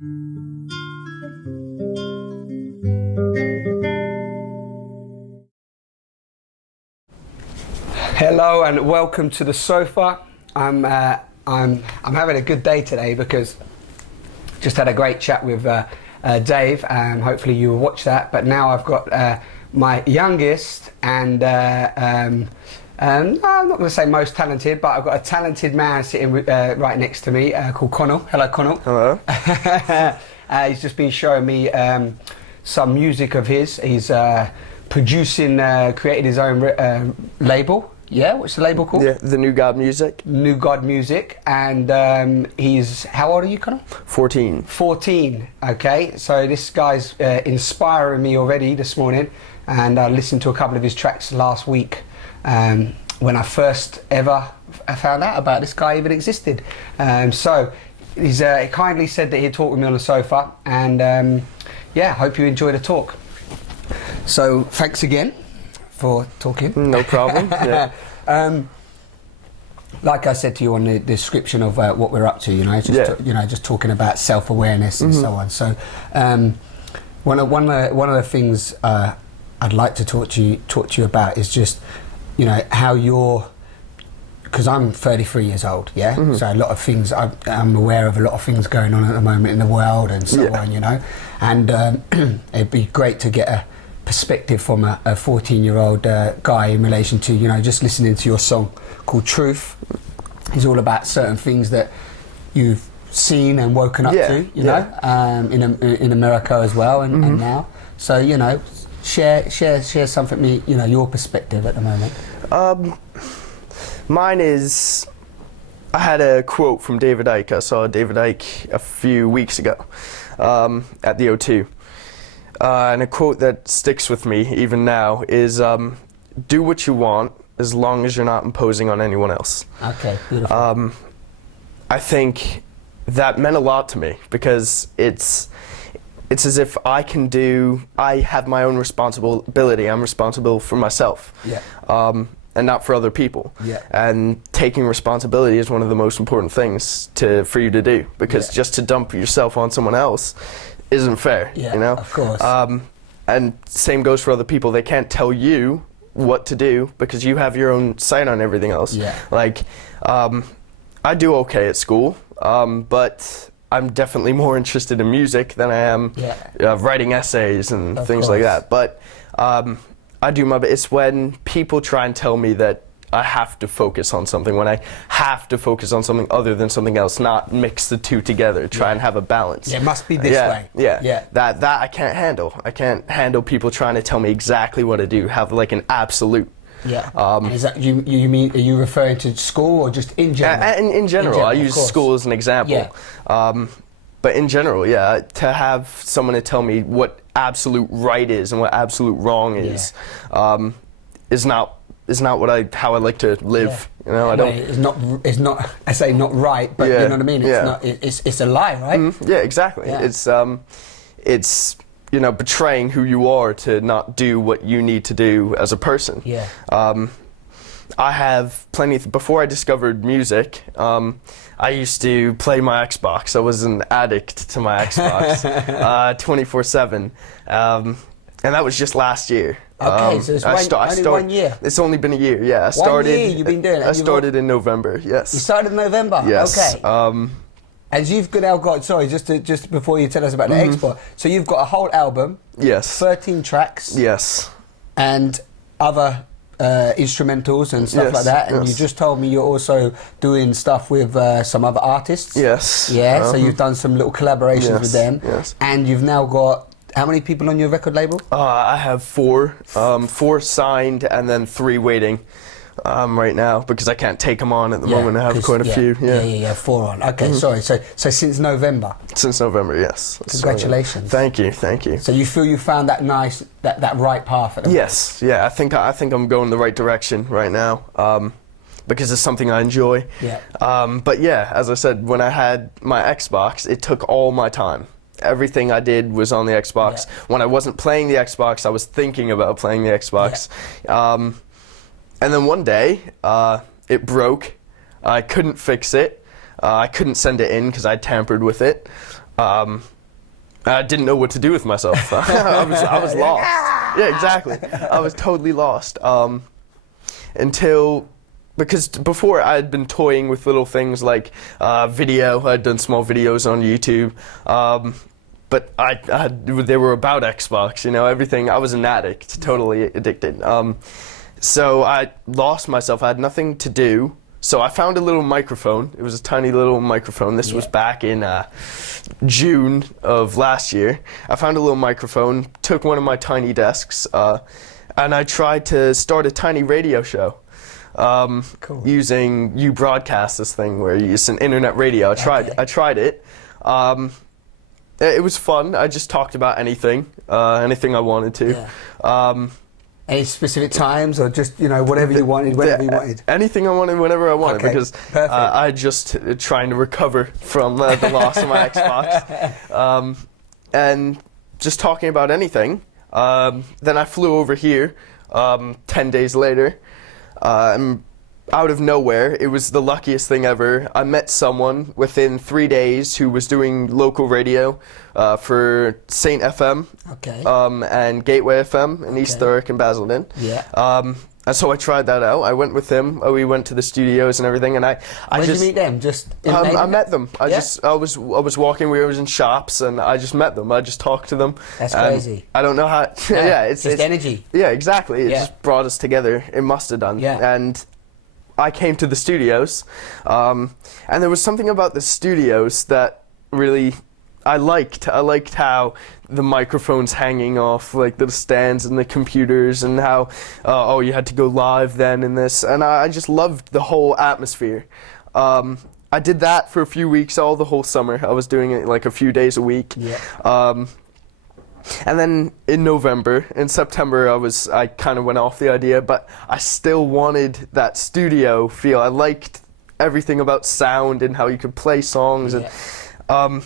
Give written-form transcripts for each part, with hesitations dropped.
Hello and welcome to the sofa. I'm having a good day today because just had a great chat with Dave, and hopefully you will watch that. But now I've got my youngest and I'm not going to say most talented, but I've got a talented man sitting right next to me called Connell. Hello, Connell. Hello. He's just been showing me some music of his. He's producing, created his own label. Yeah, what's the label called? Yeah, the New God Music. New God Music, and he's, how old are you, Connor? 14. 14, okay. So this guy's inspiring me already this morning, and I listened to a couple of his tracks last week when I first ever found out about this guy even existed. So he's he kindly said that he'd talk with me on the sofa, and yeah, hope you enjoy the talk. So thanks again for talking. No problem. Yeah. Like I said to you on the description of what we're up to, just talking about self-awareness and so on. So one of the things I'd like to talk to you about is just how you're, because I'm 33 years old, yeah. Mm-hmm. So a lot of things I'm aware of, a lot of things going on at the moment in the world and so on, and it'd be great to get a perspective from a 14-year-old guy in relation to just listening to your song called Truth. It's all about certain things that you've seen and woken up to, in America as well, and now. So share something, your perspective at the moment. Mine is, I had a quote from David Icke. I saw David Icke a few weeks ago at the O2. And a quote that sticks with me even now is, do what you want as long as you're not imposing on anyone else. Okay, beautiful. I think that meant a lot to me because it's as if I have my own responsibility. I'm responsible for myself. Yeah. And not for other people. Yeah. And taking responsibility is one of the most important things for you to do, because just to dump yourself on someone else isn't fair. Yeah, of course. And same goes for other people. They can't tell you what to do because you have your own sight on everything else. Yeah. Like, I do okay at school, but I'm definitely more interested in music than I am writing essays and things like that. But I do my best. It's when people try and tell me that I have to focus on something, when I have to focus on something other than something else, not mix the two together, try and have a balance. Yeah, it must be this way. Yeah. That I can't handle. I can't handle people trying to tell me exactly what to do, have like an absolute. Yeah. Is that you mean? Are you referring to school or just in general? In general, I use school as an example. Yeah. But in general, to have someone to tell me what absolute right is and what absolute wrong is not how I like to live. I don't. It's not. I say not right, but you know what I mean. It's not. It's a lie, right? Mm-hmm. Yeah, exactly. Yeah. It's betraying who you are to not do what you need to do as a person. Yeah. I have plenty. Before I discovered music, I used to play my Xbox. I was an addict to my Xbox, 24/7, and that was just last year. Okay, so it's only 1 year. It's only been a year. Yeah, 1 year you've been doing it. I started in November. Yes. You started in November. Yes. Okay. And you've now got, sorry, just before you tell us about the Xbox. So you've got a whole album. Yes. 13 tracks. Yes. And other instrumentals and stuff like that. And you just told me you're also doing stuff with some other artists. Yes. Yeah. So you've done some little collaborations with them. Yes. And you've now got how many people on your record label? I have four signed and then 3 waiting right now because I can't take them on at the moment. I have quite a few. Yeah, 4 on. Okay, sorry. So since November? Since November, yes. Congratulations. Thank you. So you feel you found that nice, that right path at the moment? Yes, yeah. I think I'm going the right direction right now. Because it's something I enjoy. Yeah. But yeah, as I said, when I had my Xbox, it took all my time. Everything I did was on the Xbox. Yeah. When I wasn't playing the Xbox, I was thinking about playing the Xbox. Yeah. And then one day, it broke. I couldn't fix it. I couldn't send it in because I tampered with it. I didn't know what to do with myself. I was lost. Yeah, exactly. I was totally lost. Because before I had been toying with little things like video. I'd done small videos on YouTube. But they were about Xbox, everything. I was an addict, totally addicted. So I lost myself. I had nothing to do. So I found a little microphone. It was a tiny little microphone. This was back in June of last year. I found a little microphone, took one of my tiny desks, and I tried to start a tiny radio show. Cool. Using You Broadcast, this thing where you use an internet radio. I tried it. It was fun. I just talked about anything I wanted to. Yeah. Any specific times, or just whatever you wanted, whenever you wanted? Anything I wanted, whenever I wanted, because I just trying to recover from the loss of my Xbox, and just talking about anything. Then I flew over here 10 days later. Out of nowhere, it was the luckiest thing ever. I met someone within 3 days who was doing local radio for Saint FM and Gateway FM in East Thurrock and Basildon. Yeah. And so I tried that out. I went with him. We went to the studios and everything. And Where did you meet them? Just I met them. I was walking. We were in shops, and I just met them. I just talked to them. That's crazy. I don't know how. It's just energy. Yeah, exactly. It just brought us together. It must have done. Yeah. And I came to the studios, and there was something about the studios that really I liked. I liked how the microphones hanging off like the stands and the computers, and how you had to go live then in this, and I just loved the whole atmosphere. I did that for a few weeks, the whole summer. I was doing it like a few days a week. Yeah. And then in September, I kind of went off the idea, but I still wanted that studio feel. I liked everything about sound and how you could play songs. Yeah. And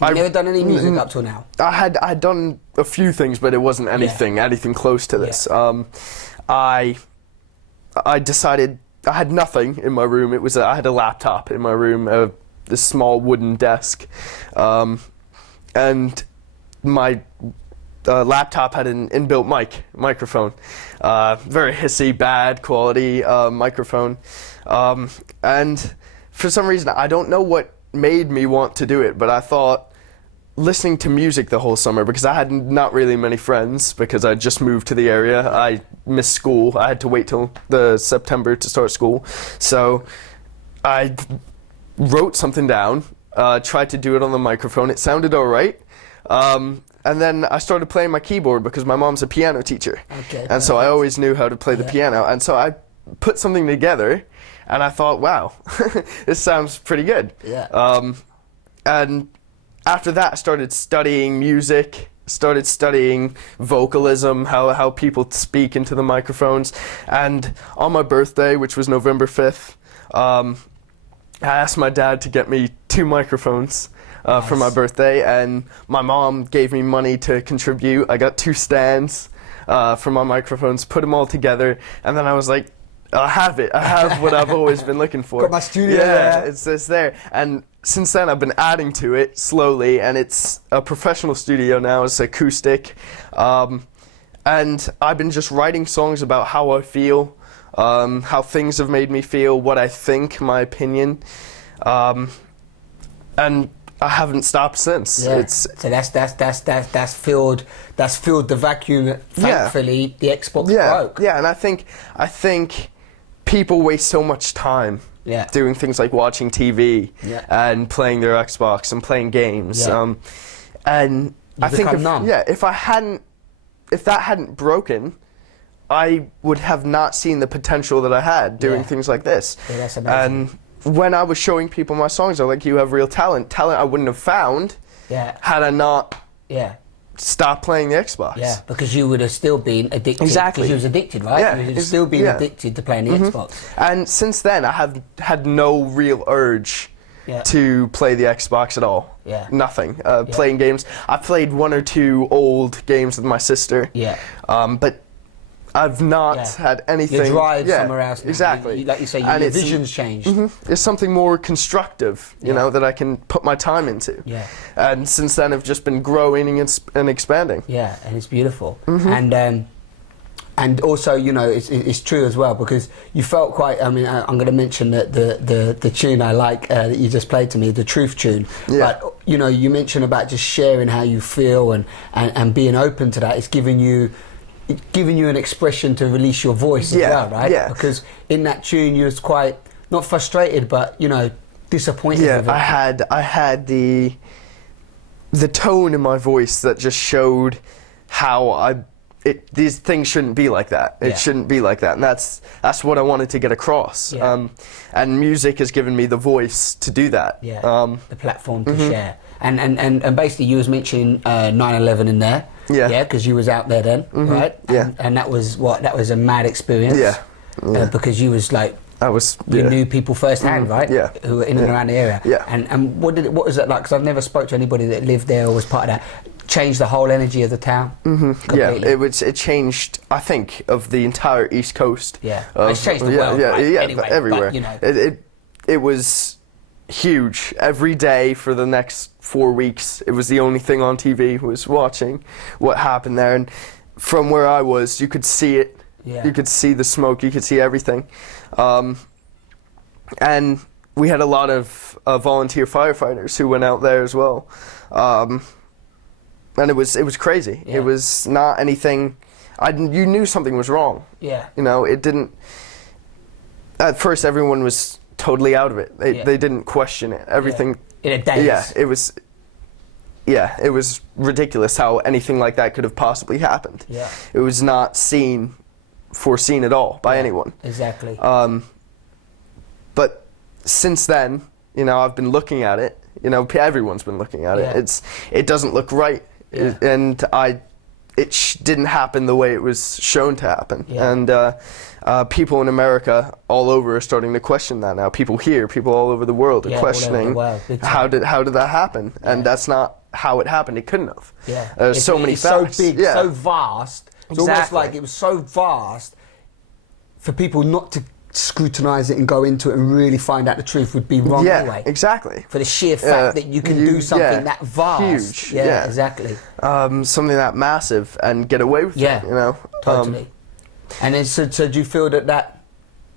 You've never done any music up till now? I had done a few things, but it wasn't anything close to this. Yeah. I decided I had nothing in my room. I had a laptop in my room, this small wooden desk, and my laptop had an inbuilt microphone, very hissy, bad quality microphone, and for some reason I don't know what made me want to do it, but I thought, listening to music the whole summer, because I had not really many friends because I just moved to the area. I missed school. I had to wait till the September to start school, so I wrote something down, tried to do it on the microphone. It sounded all right. And then I started playing my keyboard because my mom's a piano teacher. And so I always knew how to play the piano. And so I put something together, and I thought, wow, this sounds pretty good. Yeah. And after that, I started studying music, started studying vocalism, how people speak into the microphones. And on my birthday, which was November 5th, I asked my dad to get me 2 microphones. For my birthday, and my mom gave me money to contribute. I got 2 stands for my microphones, put them all together, and then I was like, I have it. I have what I've always been looking for. Got my studio. Yeah, it's there. And since then, I've been adding to it slowly, and it's a professional studio now. It's acoustic, and I've been just writing songs about how I feel, how things have made me feel, what I think, my opinion, and I haven't stopped since. Yeah. So that's filled the vacuum. Thankfully, the Xbox broke. Yeah, and I think people waste so much time doing things like watching TV and playing their Xbox and playing games. Yeah. And I think if that hadn't broken, I would have not seen the potential that I had doing things like this. Yeah, that's amazing. And when I was showing people my songs, they're like, you have real talent. Talent I wouldn't have found had I not stopped playing the Xbox. Yeah, because you would have still been addicted. Exactly. Because you was addicted, right? Yeah, you would have still been addicted to playing the Xbox. And since then, I have had no real urge to play the Xbox at all. Yeah. Nothing. Playing games. I played 1 or 2 old games with my sister. Yeah. But I've not had anything. You're drive somewhere else now. Exactly. Like you say, your vision's changed. It's something more constructive, you know, that I can put my time into. Yeah. And since then, I've just been growing and expanding. Yeah, and it's beautiful. And also, you know, it's true as well, because you felt quite. I mean, I'm going to mention that the tune I like that you just played to me, the Truth tune. Yeah. But you know, you mentioned about just sharing how you feel and being open to that. It's giving you an expression to release your voice as well, right? Yeah. Because in that tune, you was quite not frustrated, but you know, disappointed. Yeah, with it. I had the tone in my voice that just showed how these things shouldn't be like that. It shouldn't be like that, and that's what I wanted to get across. Yeah. And music has given me the voice to do that. Yeah. The platform to share. And basically, you was mentioning 9/11 in there. Yeah. Yeah, because you was out there then, right? Yeah. And that was a mad experience. Yeah. Because you was like. You knew people firsthand, right? Yeah. Who were in and around the area. Yeah. And what was that like? Because I've never spoke to anybody that lived there or was part of that. Changed the whole energy of the town. Yeah, it changed. I think of the entire East Coast. Yeah, it's changed the world. Yeah, right? yeah, anyway, everywhere. But, you know. It was huge. Every day for the next 4 weeks, it was the only thing on TV was watching what happened there. And from where I was, you could see it. Yeah. You could see the smoke. You could see everything. And we had a lot of volunteer firefighters who went out there as well. And it was crazy. Yeah. It was not anything. You knew something was wrong. Yeah. You know, it didn't. At first, everyone was totally out of it. They didn't question it. Everything. In a daze. Yeah, it was. Yeah, it was ridiculous how anything like that could have possibly happened. Yeah. It was not foreseen at all by anyone. Exactly. But since then, you know, I've been looking at it. You know, everyone's been looking at it. It doesn't look right. Yeah. And it didn't happen the way it was shown to happen. Yeah. And people in America all over are starting to question that now. People here, people all over the world are questioning how did that happen? Yeah. And that's not how it happened. It couldn't have. Yeah. There's so many facts. So big, so vast. It's almost like it was so vast for people not to scrutinize it and go into it and really find out the truth would be wrong anyway. Yeah, exactly. For the sheer fact that you can do something that vast. Huge. Yeah, exactly. Something that massive and get away with it, you know. Totally. And then, so do you feel that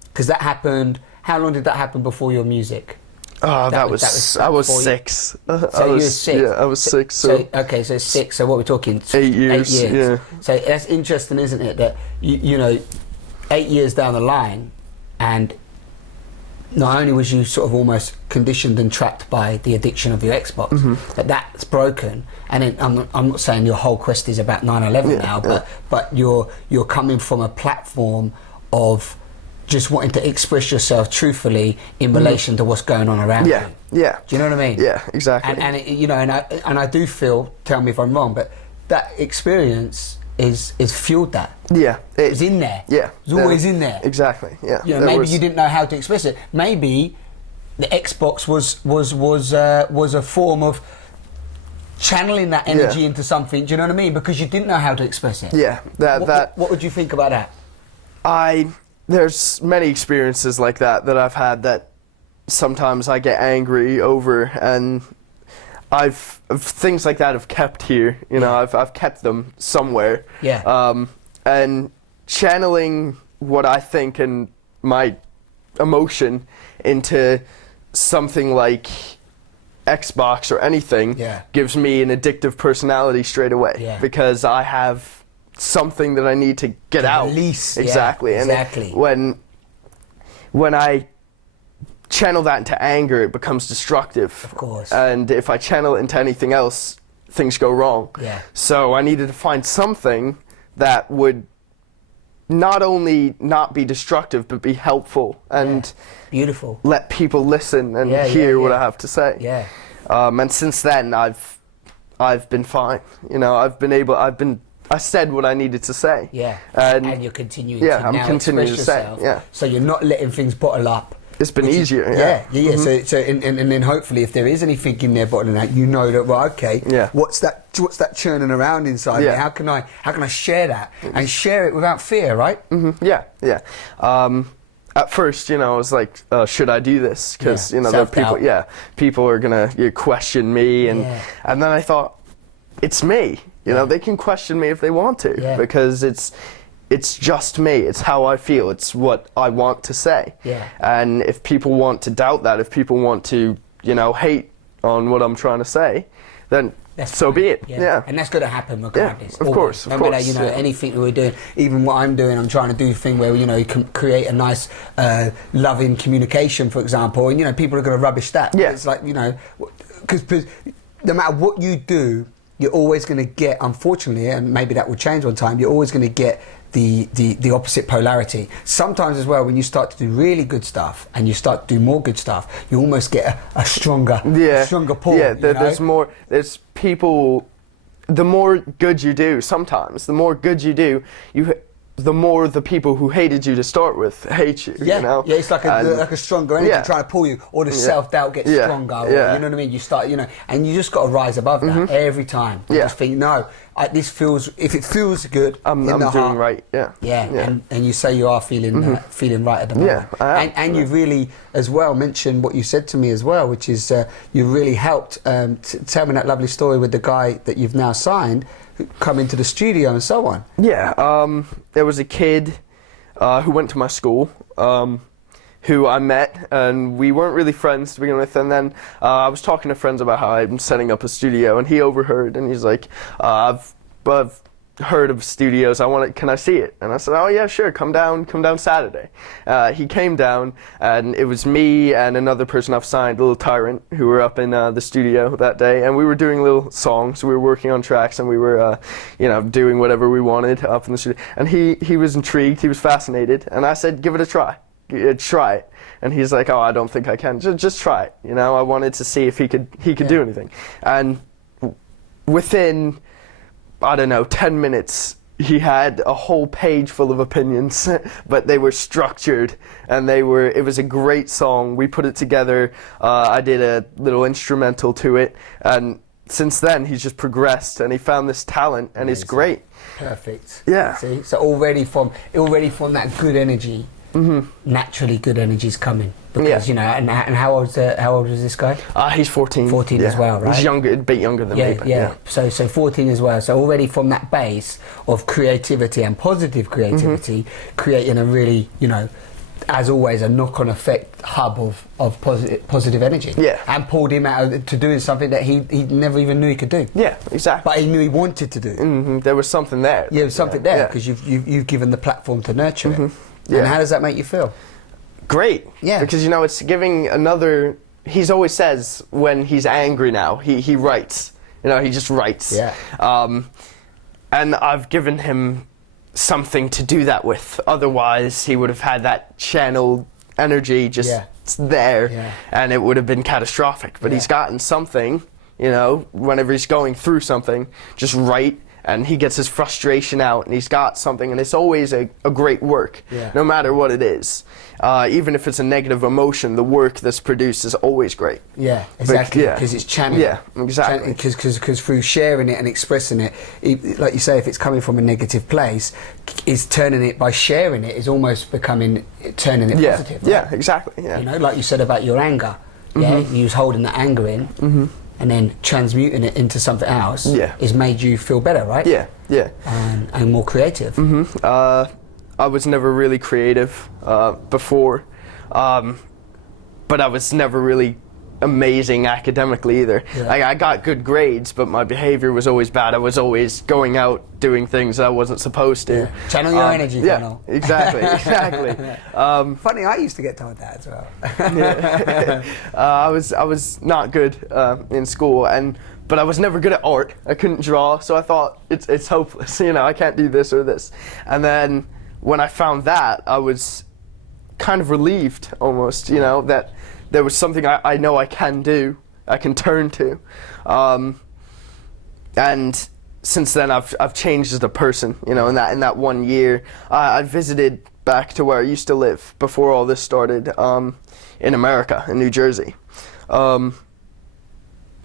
because that happened, how long did that happen before your music? I was 6. So you were 6? Yeah, I was 6. So okay, so 6, so what we're talking? 8 years. 8 years. Yeah. So that's interesting, isn't it? That, you know, 8 years down the line, and not only was you sort of almost conditioned and trapped by the addiction of your Xbox, but that's broken. And then I'm not saying your whole quest is about 9/11 now, but you're coming from a platform of just wanting to express yourself truthfully in relation to what's going on around you. Yeah. Do you know what I mean? Yeah, exactly. And it, you know, and I do feel. Tell me if I'm wrong, but that experience is fueled that. Yeah, it was in there. Yeah, it was always in there. Exactly. Yeah. You know, maybe you didn't know how to express it. Maybe the Xbox was a form of channeling that energy into something. Do you know what I mean? Because you didn't know how to express it. Yeah. What would you think about that? There's many experiences like that I've had that sometimes I get angry over, and things like that I've kept here. You know, I've kept them somewhere. Yeah. And channeling what I think and my emotion into something like Xbox or anything gives me an addictive personality straight away, because I have something that I need to get out. Release. Exactly. Yeah, exactly. And when I channel that into anger, it becomes destructive. Of course. And if I channel it into anything else, things go wrong. Yeah. So I needed to find something that would not only not be destructive, but be helpful and beautiful. Let people listen and hear what I have to say. Yeah. And since then, I've been fine. You know, I said what I needed to say. Yeah. And you're continuing to I'm now continuing express to yourself. say. Yeah. So you're not letting things bottle up. It's been easier. So and then hopefully, if there is anything in there bottling out, you know that, well, okay, what's that churning around inside me? How can I share that and share it without fear, right? At first, I was like, should I do this? Because the people are gonna question me, and then I thought, it's me. They can question me if they want to, because it's just me. It's how I feel. It's what I want to say. And if people want to doubt that, if people want to, hate on what I'm trying to say, then so be it. And that's going to happen regardless. Of course. No matter, anything that we're doing, even what I'm doing, I'm trying to do a thing where, you can create a nice, loving communication, for example, and, people are going to rubbish that. It's like, because no matter what you do, you're always going to get, unfortunately, and maybe that will change one time, you're always going to get the opposite polarity. Sometimes as well, when you start to do really good stuff and you start to do more good stuff, you almost get a stronger pull. There's people, the more good you do, sometimes the more good you do, the more the people who hated you to start with hate you. It's like a stronger energy trying to pull you, or the self-doubt gets stronger, or, you know what I mean, you start, and you just got to rise above that every time. You just think, no, this feels, if it feels good, I'm doing heart, right. And you say you are feeling feeling right at the moment. And you've really as well mentioned what you said to me as well, which is you really helped tell me that lovely story with the guy that you've now signed, who come into the studio and so on. There was a kid who went to my school, who I met, and we weren't really friends to begin with, and then I was talking to friends about how I'm setting up a studio, and he overheard, and he's like, I've heard of studios, can I see it? And I said, oh yeah, sure, come down Saturday. He came down, and it was me and another person I've signed, Little Tyrant, who were up in the studio that day, and we were doing little songs, we were working on tracks, and we were doing whatever we wanted up in the studio, and he was intrigued, he was fascinated, and I said, give it a try. Try it. And he's like, oh, I don't think I can. Just try it. I wanted to see if he could do anything. And within, I don't know, 10 minutes, he had a whole page full of opinions, but they were structured, and it was a great song. We put it together. I did a little instrumental to it, and since then he's just progressed, and he found this talent, and it's great. Perfect. Yeah. See, so already from that good energy, naturally good energy's coming, because and how old was this guy? He's 14. 14 as well, right? He's a bit younger than me. But So 14 as well. So already from that base of creativity and positive creativity, creating a really, as always, a knock-on effect hub of positive energy. And pulled him out to doing something that he never even knew he could do. Yeah, exactly. But he knew he wanted to do. There was something there. Yeah, there was something there, because you've given the platform to nurture it. And how does that make you feel? Great. Yeah. Because, it's giving another... He always says when he's angry now, he writes. He just writes. Yeah. And I've given him something to do that with. Otherwise, he would have had that channeled energy just there, and it would have been catastrophic. But he's gotten something, whenever he's going through something, just write, and he gets his frustration out, and he's got something, and it's always a great work, no matter what it is. Even if it's a negative emotion, the work that's produced is always great. Yeah, exactly, because it's channeling. Yeah, exactly. Because through sharing it and expressing it, like you say, if it's coming from a negative place, is turning it, by sharing it, is almost turning it positive. Right? Yeah, exactly. Yeah. Like you said about your anger. Yeah, you was holding that anger in. And then transmuting it into something else has made you feel better, right? Yeah. And more creative. I was never really creative before, but I was never really amazing academically either. I got good grades, but my behavior was always bad. I was always going out doing things I wasn't supposed to. Channel your energy, Channel. Exactly. Funny, I used to get told that as well. I was not good in school, but I was never good at art. I couldn't draw, so I thought it's hopeless. I can't do this or this. And then when I found that, I was kind of relieved almost, that there was something I know I can do, I can turn to. And since then I've changed as a person, in that 1 year. I visited back to where I used to live before all this started, in America, in New Jersey. And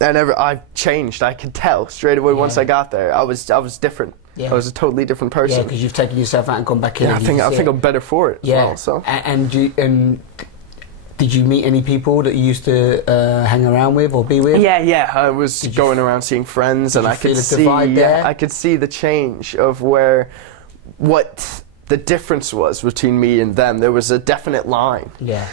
I've changed. I could tell straight away once I got there. I was different. Yeah. I was a totally different person. Yeah, because you've taken yourself out and gone back in. Yeah, I think I'm better for it as well. So. And did you meet any people that you used to hang around with or be with? Yeah. I was going around seeing friends, and I could see the change of what the difference was between me and them. There was a definite line. Yeah.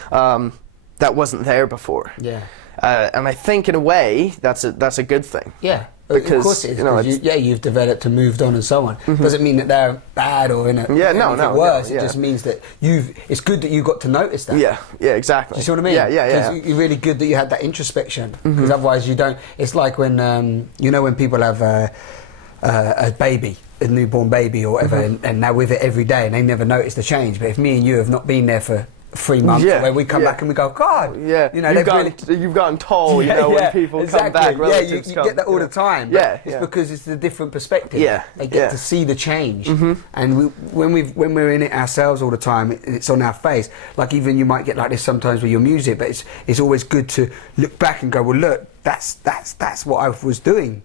That wasn't there before. Yeah. And I think in a way that's a good thing. Yeah. Because, of course it is, you've developed and moved on and so on. Doesn't mean that they're bad or anything worse. It just means that it's good that you got to notice that. Yeah, exactly. Do you see what I mean? Yeah. Because you're really good that you had that introspection. Because otherwise you don't. It's like when when people have a baby, a newborn baby or whatever, and they're with it every day and they never notice the change. But if me and you have not been there for 3 months, where we come back and we go, God, you've gotten tall, when people come back, relatives you get that all the time. It's because it's a different perspective. They get to see the change, and when we're in it ourselves all the time, it's on our face. Like even you might get like this sometimes with your music, but it's always good to look back and go, well, look, that's what I was doing.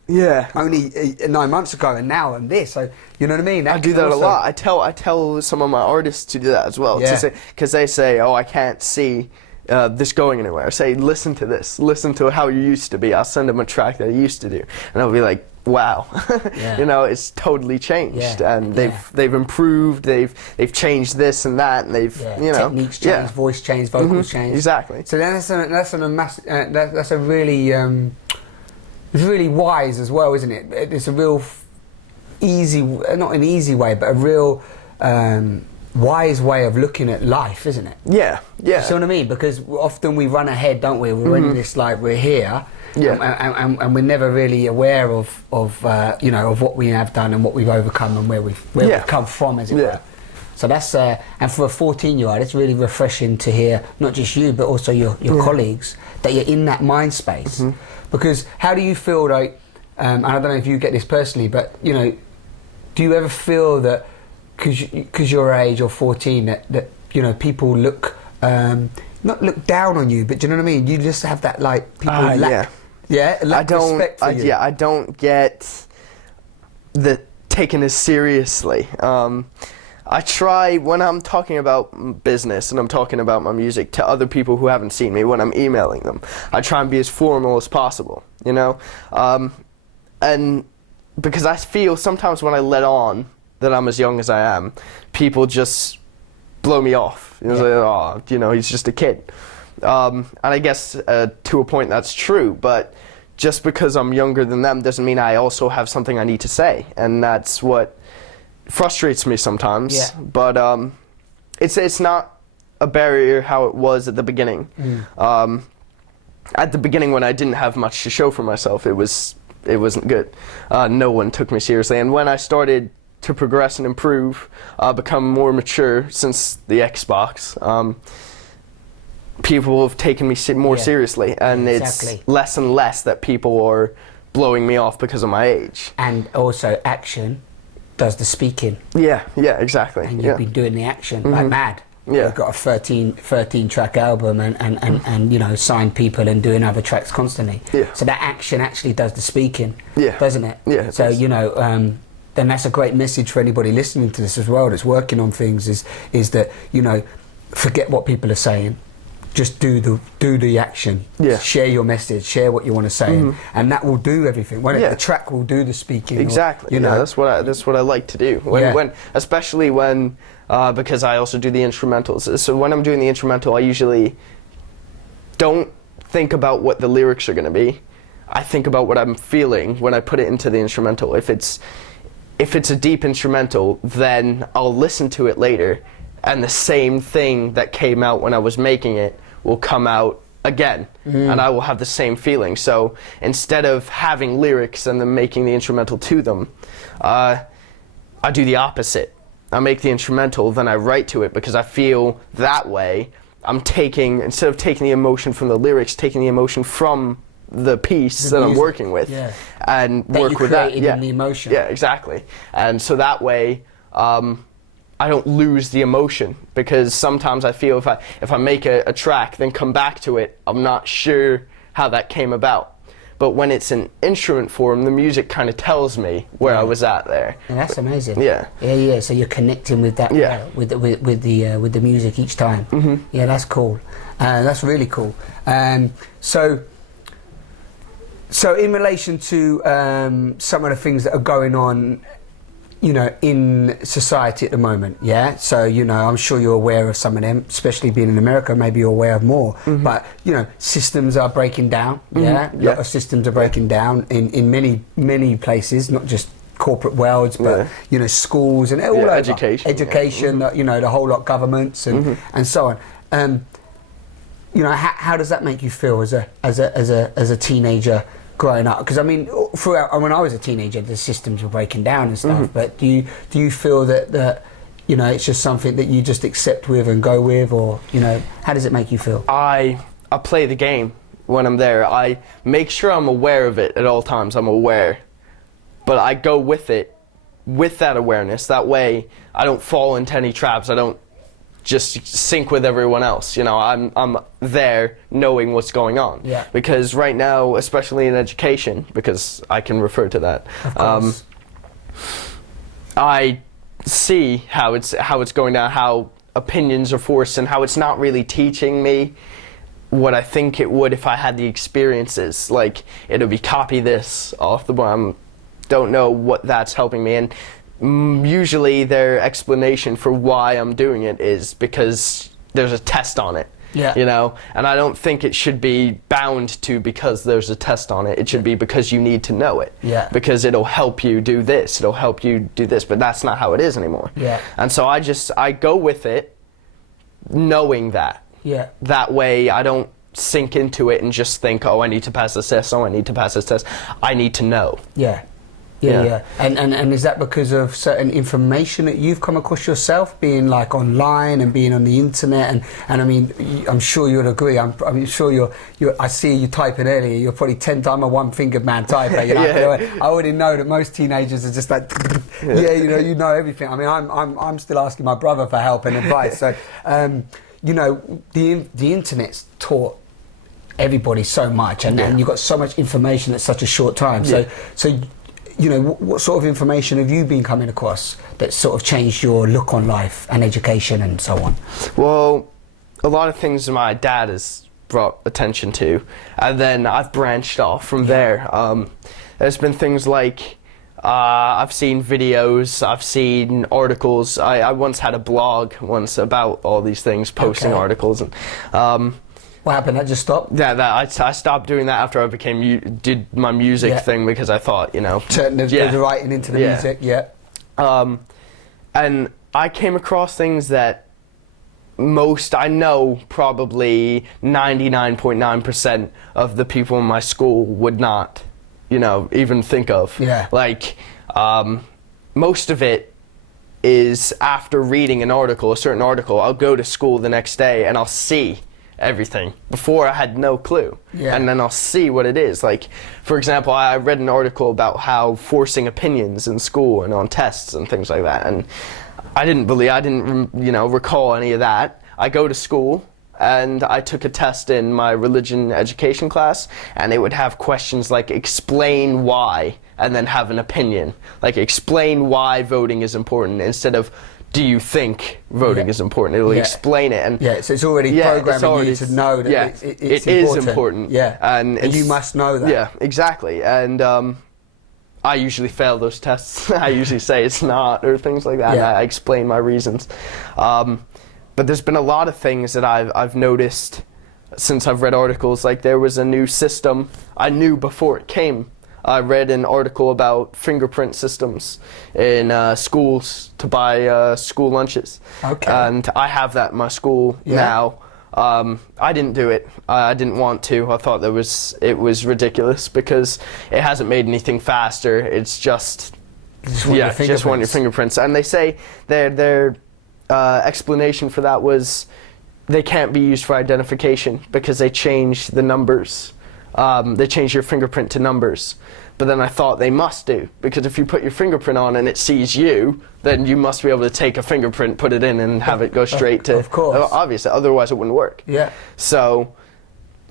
Only 9 months ago, and now I'm this. So you know what I mean? I do that a lot. I tell some of my artists to do that as well. Because they say, oh, I can't see this going anywhere. I say, listen to this. Listen to how you used to be. I'll send them a track that I used to do, and I'll be like, wow, it's totally changed, and they've improved. They've changed this and that, and they've techniques changed, voice changed, vocals changed. Exactly. So then that's a really it's really wise as well, isn't it? It's a real easy, not an easy way, but a real wise way of looking at life, isn't it? Yeah. You see what I mean? Because often we run ahead, don't we? We're in this like we're here. And we're never really aware of what we have done and what we've overcome and where we've come from, as it were. So that's and for a 14-year-old, it's really refreshing to hear not just you but also your colleagues that you're in that mind space. Because how do you feel like? And I don't know if you get this personally, but do you ever feel that because your age or 14 that people look not look down on you, but do you know what I mean? You just have that like people lack. Respect for you. I don't get the taken as seriously. I try when I'm talking about business and I'm talking about my music to other people who haven't seen me, when I'm emailing them, I try and be as formal as possible, and because I feel sometimes when I let on that I'm as young as I am, people just blow me off. He's just a kid. And I guess to a point that's true, but just because I'm younger than them doesn't mean I also have something I need to say, and that's what frustrates me sometimes. But it's not a barrier how it was at the beginning. At the beginning, when I didn't have much to show for myself, it wasn't good. No one took me seriously, and when I started to progress and improve, become more mature since the Xbox, people have taken me more seriously, and it's less and less that people are blowing me off because of my age. And also action does the speaking. Yeah, exactly. And you've been doing the action like mad. You've got a 13 track album and signed people and doing other tracks constantly. So that action actually does the speaking, doesn't it? It so does. Then that's a great message for anybody listening to this as well that's working on things is that forget what people are saying, just do the action. Share your message, share what you want to say, and that will do everything. The track will do the speaking. Exactly. That's what I like to do. Especially when because I also do the instrumentals. So when I'm doing the instrumental, I usually don't think about what the lyrics are going to be. I think about what I'm feeling when I put it into the instrumental. If it's a deep instrumental, then I'll listen to it later, and the same thing that came out when I was making it will come out again, and I will have the same feeling. So instead of having lyrics and then making the instrumental to them, I do the opposite. I make the instrumental, then I write to it, because I feel that way I'm instead of taking the emotion from the lyrics, taking the emotion from the piece that I'm working with, and work with that. In the emotion. Yeah, exactly. And so that way, I don't lose the emotion, because sometimes I feel if I make a track, then come back to it, I'm not sure how that came about. But when it's in instrument form, the music kind of tells me where I was at there. And that's amazing. Yeah. Yeah. So you're connecting with that, with the music each time. Mm-hmm. Yeah, that's cool. That's really cool. So in relation to some of the things that are going on, you know, in society at the moment, yeah? So, you know, I'm sure you're aware of some of them, especially being in America, maybe you're aware of more. Mm-hmm. But, you know, systems are breaking down, mm-hmm. yeah? A lot of systems are breaking down in many places, not just corporate worlds, but, you know, schools and all over. Education, you know, the whole lot, governments and so on. You know, how does that make you feel as a teenager growing up? Because I mean, throughout when I was a teenager, the systems were breaking down and stuff. But do you feel that you know, it's just something that you just accept with and go with, or, you know, how does it make you feel? I play the game when I'm there. I make sure I'm aware of it at all times. I'm aware, but I go with it, with that awareness. That way, I don't fall into any traps. I don't just sync with everyone else. You know, I'm there knowing what's going on. Yeah. Because right now, especially in education, because I can refer to that, of course. I see how it's going down, how opinions are forced, and how it's not really teaching me what I think it would if I had the experiences. Like, it'll be copy this off the board. Don't know what that's helping me. And usually their explanation for why I'm doing it is because there's a test on it. Yeah. You know, and I don't think it should be bound to because there's a test on it. It should be because you need to know it. Yeah. Because it'll help you do this. It'll help you do this. But that's not how it is anymore. Yeah. And so I go with it, knowing that. Yeah. That way I don't sink into it and just think, oh, I need to pass this test. Oh, I need to pass this test. I need to know. Yeah. Yeah. And is that because of certain information that you've come across yourself, being like online and being on the internet? And I mean, I'm sure you'll agree. I'm sure I see you typing earlier. You're probably 10 times a one-fingered man typer. You know? I already know that most teenagers are just like, you know everything. I mean, I'm still asking my brother for help and advice. So, you know, the internet's taught everybody so much, and you've got so much information at such a short time. So you know, what sort of information have you been coming across that sort of changed your look on life and education and so on? Well, a lot of things my dad has brought attention to, and then I've branched off from there. There's been things like I've seen videos, I've seen articles. I once had a blog once about all these things, posting articles, and what happened? That just stopped? Yeah, I stopped doing that after I did my music thing, because I thought, you know, turn the writing into the music. And I came across things that I know probably 99.9% of the people in my school would not, you know, even think of. Yeah. Like, most of it is after reading a certain article, I'll go to school the next day and I'll see everything. Before, I had no clue. Yeah. And then I'll see what it is. Like, for example, I read an article about how forcing opinions in school and on tests and things like that, and I didn't recall any of that. I go to school and I took a test in my religion education class, and it would have questions like explain why, and then have an opinion. Like, explain why voting is important, instead of do you think voting is important? It'll explain it. And so it's already programming you to know that it's important. Yeah, and you must know that. Yeah, exactly. And I usually fail those tests. I usually say it's not, or things like that. Yeah. I explain my reasons. But there's been a lot of things that I've noticed since I've read articles. Like, there was a new system I knew before it came. I read an article about fingerprint systems in schools to buy school lunches. Okay. And I have that in my school now. I didn't do it. I didn't want to. I thought it was ridiculous, because it hasn't made anything faster. It's just want your fingerprints. And they say their explanation for that was they can't be used for identification because they change the numbers. They change your fingerprint to numbers. But then I thought they must do, because if you put your fingerprint on and it sees you, then you must be able to take a fingerprint, put it in, and have it go straight to... Of course. Obviously, otherwise it wouldn't work. Yeah. So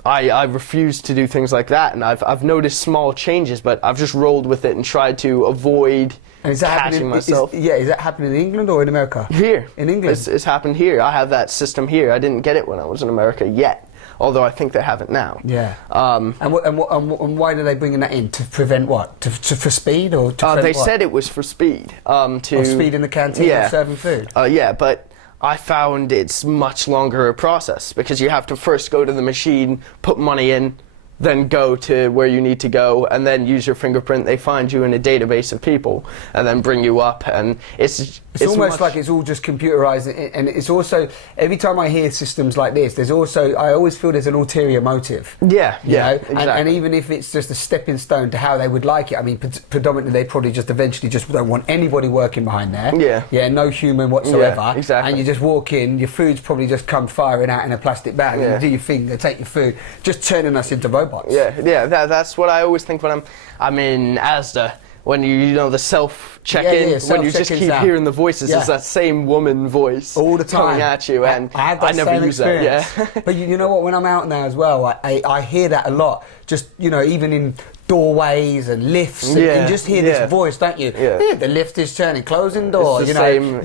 I refuse to do things like that, and I've noticed small changes, but I've just rolled with it and tried to avoid catching myself. Is that happening in England or in America? Here. In England? It's happened here. I have that system here. I didn't get it when I was in America yet. Although I think they have it now. Yeah. And why are they bringing that in? To prevent what? For speed or to prevent They what? said it was for speed. Speed in the canteen of serving food? Yeah, but I found it's much longer a process, because you have to first go to the machine, put money in, then go to where you need to go, and then use your fingerprint. They find you in a database of people, and then bring you up, and it's almost like it's all just computerized, and it's also, every time I hear systems like this, there's also, I always feel there's an ulterior motive. Yeah, you know? exactly. And even if it's just a stepping stone to how they would like it, I mean, predominantly they probably just eventually just don't want anybody working behind there. Yeah. Yeah, no human whatsoever. Yeah, exactly. And you just walk in, your food's probably just come firing out in a plastic bag, and you do your thing, they take your food, just turning us into robots. Yeah, that's what I always think when I'm in Asda. When you know the self check-in, when you just keep hearing the voices, it's that same woman voice all the time coming at you, and I never use that. Yeah. But you know what? When I'm out now as well, I hear that a lot. Just even in doorways and lifts, and you just hear this voice, don't you? Yeah. The lift is turning, closing door. It's the same.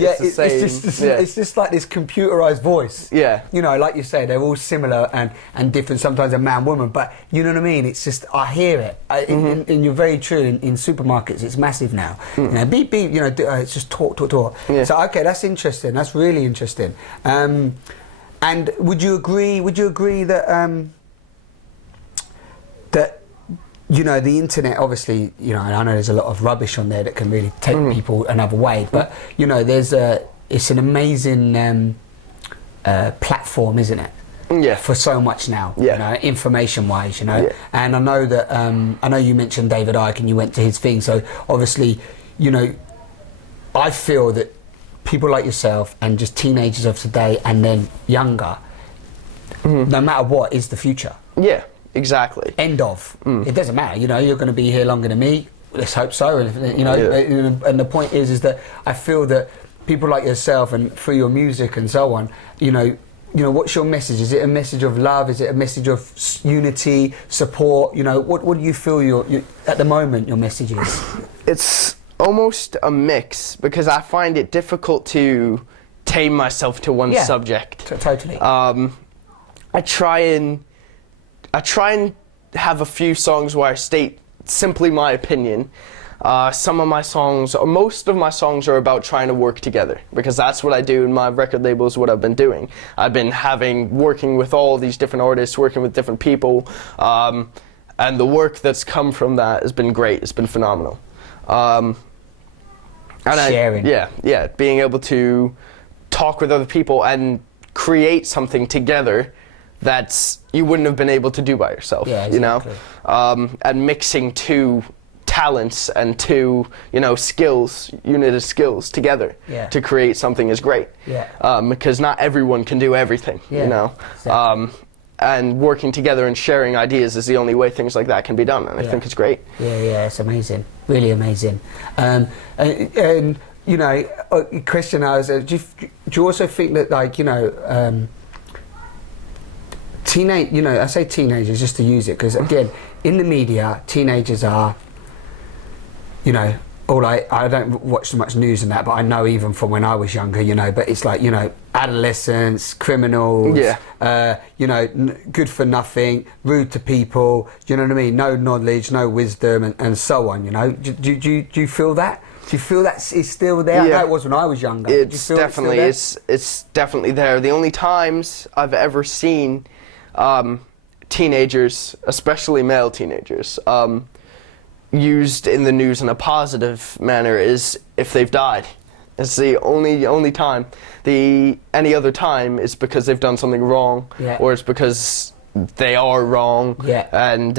It's just like this computerized voice. Yeah. Like you say, they're all similar and different. Sometimes a man, woman, but you know what I mean. It's just I hear it, and you're very true. In supermarkets, it's massive now. Beep beep. It's just talk. Yeah. So okay, that's interesting. That's really interesting. And would you agree that the internet, obviously, and I know there's a lot of rubbish on there that can really take people another way, but it's an amazing platform, isn't it? Yeah. For so much now, information-wise, Yeah. And I know that I know you mentioned David Icke and you went to his thing, so obviously, I feel that people like yourself and just teenagers of today and then younger, no matter what, is the future. Yeah. Exactly. End of. It doesn't matter. You're going to be here longer than me. Let's hope so. And the point is that I feel that people like yourself, and through your music and so on, what's your message? Is it a message of love? Is it a message of unity, support? What do you feel your at the moment your message is? It's almost a mix, because I find it difficult to tame myself to one subject. Totally. I try and have a few songs where I state simply my opinion. Some of my songs, or most of my songs, are about trying to work together, because that's what I do in my record label, is what I've been doing. I've been working with all these different artists, working with different people, and the work that's come from that has been great. It's been phenomenal. Sharing. Being able to talk with other people and create something together that you wouldn't have been able to do by yourself. Yeah, exactly. And mixing two talents and two unit of skills together to create something is great. Because not everyone can do everything. Exactly. And working together and sharing ideas is the only way things like that can be done, and I think it's great. Yeah, it's amazing, really amazing. And Christian, do you also think that, like, I say teenagers just to use it, because again, in the media, teenagers are, I don't watch so much news and that, but I know even from when I was younger, but it's like, adolescents, criminals, good for nothing, rude to people, you know what I mean? No knowledge, no wisdom, and so on, Do you feel that? Do you feel that is still there? Yeah. I know it was when I was younger. It's definitely, it's definitely there. The only times I've ever seen teenagers, especially male teenagers, used in the news in a positive manner is if they've died. It's the only time. Any other time is because they've done something wrong, or it's because they are wrong. And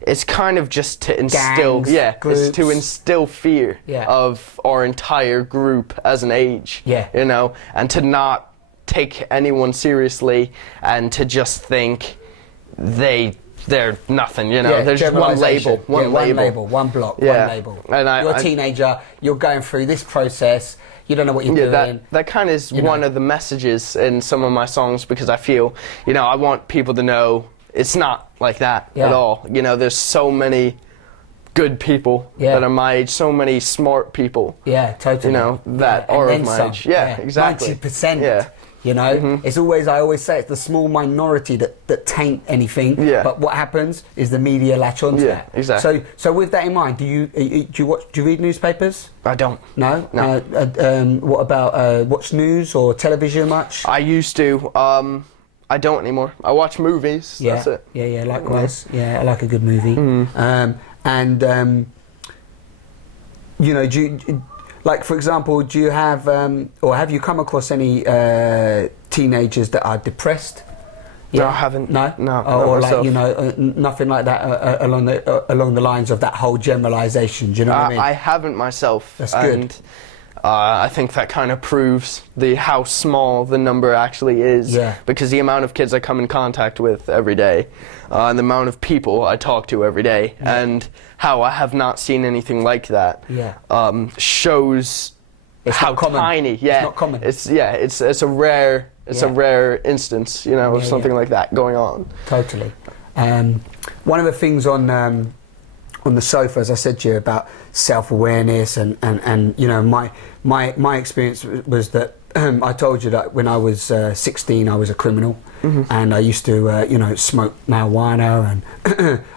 it's kind of just to instill, it's to instill fear of our entire group as an age. And to not take anyone seriously, and to just think they they're nothing, you know. There's just one label, one label, one block, one label. And you're a teenager. You're going through this process. You don't know what you're doing. That kind of is one of the messages in some of my songs, because I feel, you know, I want people to know it's not like that at all. You know, there's so many good people that are my age, so many smart people. Yeah, totally. You know, that are of my age. Yeah, exactly. 90%. Yeah. You know, it's always, I always say, it's the small minority that taint anything. Yeah. But what happens is the media latch onto that. Exactly. So with that in mind, do you read newspapers? I don't. No. What about watch news or television much? I used to. I don't anymore. I watch movies. Yeah. That's it. Yeah. Likewise. Yeah, I like a good movie. You know, like, for example, do you have, or have you come across any teenagers that are depressed? Yeah. No, I haven't. No? No. Or like, you know, nothing like that along the lines of that whole generalisation, do you know what I mean? I haven't myself. That's good. And I think that kind of proves how small the number actually is. Yeah. Because the amount of kids I come in contact with every day, and the amount of people I talk to every day, and how I have not seen anything like that, shows how tiny. Yeah. It's not common. It's a rare a rare instance, you know, of something like that going on. Totally. One of the things on the sofa, as I said to you, about self-awareness and you know, my experience was that I told you that when I was 16 I was a criminal, and I used to you know, smoke marijuana, and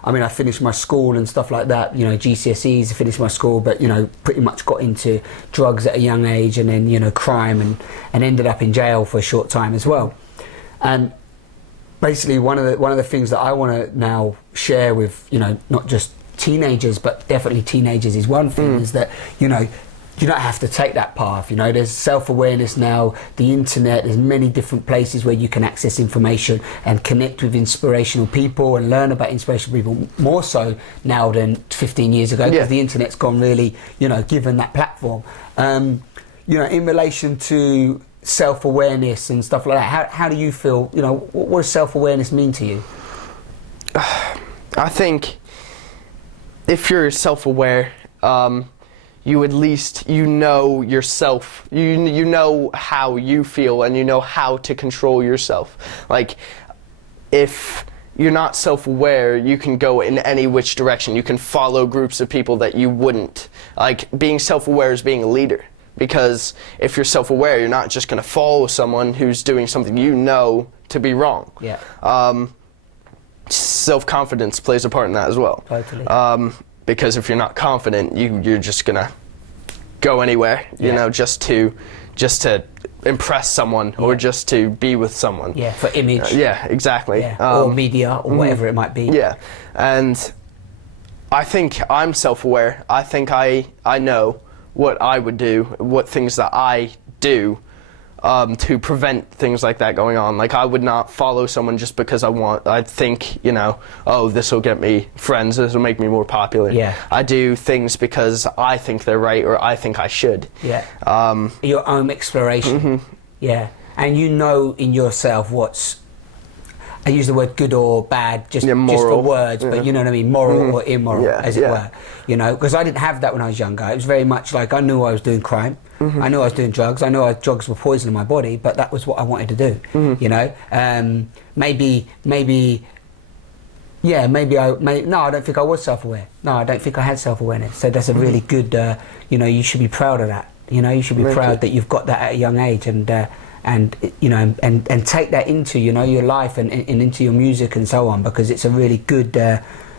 I mean, I finished my school and stuff like that, you know, GCSEs, I finished my school, but you know, pretty much got into drugs at a young age, and then, you know, crime, and ended up in jail for a short time as well. And basically one of the things that I want to now share with, you know, not just teenagers, but definitely teenagers is one thing, is that, you know, you don't have to take that path. You know, there's self-awareness now, the internet, there's many different places where you can access information and connect with inspirational people and learn about inspirational people, more so now than 15 years ago, because the internet's gone really, you know, given that platform. You know, in relation to self-awareness and stuff like that, how do you feel, you know, what does self-awareness mean to you? I think if you're self-aware, you at least, you know yourself, you know how you feel, and you know how to control yourself. Like, if you're not self-aware, you can go in any which direction. You can follow groups of people that you wouldn't. Like, being self-aware is being a leader, because if you're self-aware, you're not just going to follow someone who's doing something you know to be wrong. Yeah. Self-confidence plays a part in that as well. Totally. Because if you're not confident, you're just gonna go anywhere, you know, just to impress someone, or just to be with someone. Yeah, for image. Yeah, exactly. Yeah. Or media, or whatever it might be. Yeah, and I think I'm self-aware. I think I know what I would do, what things that I do to prevent things like that going on. Like, I would not follow someone just because I think, you know, oh, this will get me friends, this will make me more popular. Yeah. I do things because I think they're right, or I think I should. Yeah. Your own exploration. Yeah. And you know in yourself what's, I use the word good or bad just for words, but you know what I mean, moral or immoral, as it were. You know, because I didn't have that when I was younger. It was very much like, I knew I was doing crime, I knew I was doing drugs, I knew drugs were poisoning my body, but that was what I wanted to do. You know, maybe I don't think I was self-aware. No, I don't think I had self-awareness. So that's a really good, you know, you should be proud of that. You know, you should be proud that you've got that at a young age, and you know, and take that into, you know, your life and into your music and so on, because it's a really good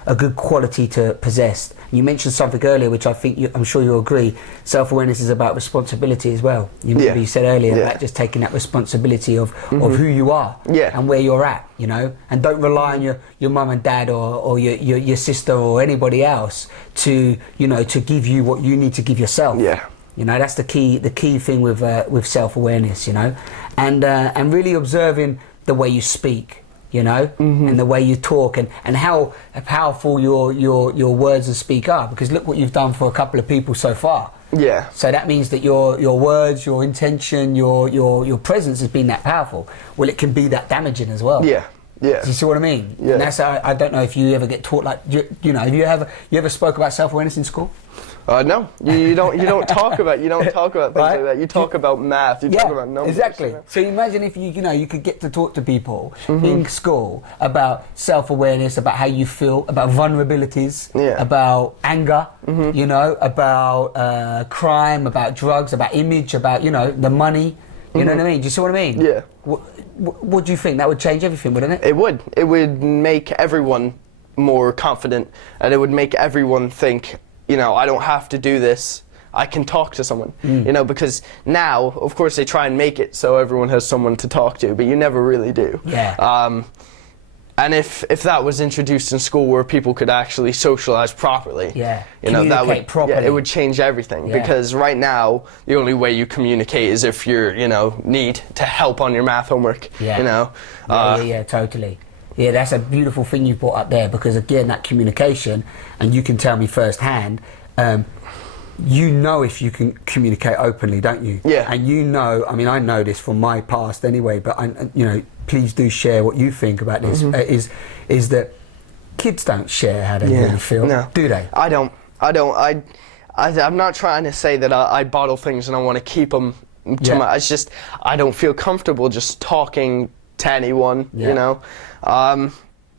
a good quality to possess. You mentioned something earlier, which I think I'm sure you'll agree. Self-awareness is about responsibility as well. You said earlier about just taking that responsibility of who you are and where you're at, you know, and don't rely on your mum and dad or your sister or anybody else to, you know, to give you what you need to give yourself. Yeah. You know, that's the key thing with self-awareness, you know, and really observing the way you speak, you know, and the way you talk, and how powerful your words and speak are, because look what you've done for a couple of people so far. Yeah. So that means that your words, your intention, your presence has been that powerful. Well, it can be that damaging as well. Yeah. Yeah. Do you see what I mean? Yeah. And that's I don't know if you ever get taught like you know. Have you ever spoke about self-awareness in school? No, you don't talk about things right? Like that. You talk about math. You talk about numbers. Exactly. You know? So imagine if you could get to talk to people in school about self-awareness, about how you feel, about vulnerabilities, about anger, you know, about crime, about drugs, about image, about the money. You know what I mean? Do you see what I mean? Yeah. What do you think? That would change everything, wouldn't it? It would. It would make everyone more confident, and it would make everyone think, I don't have to do this. I can talk to someone, because now, of course, they try and make it so everyone has someone to talk to, but you never really do. Yeah. And if that was introduced in school where people could actually socialize properly, that would properly. It would change everything. Because right now, the only way you communicate is if you're need to help on your math homework. Yeah, totally. Yeah, that's a beautiful thing you brought up there, because again, that communication, and you can tell me firsthand, if you can communicate openly, don't you? Yeah. And I mean, I know this from my past anyway, but please do share what you think about this. Is that kids don't share how they really feel, do they? I don't. I'm not trying to say that I bottle things and I want to keep them to my. It's just I don't feel comfortable just talking to anyone.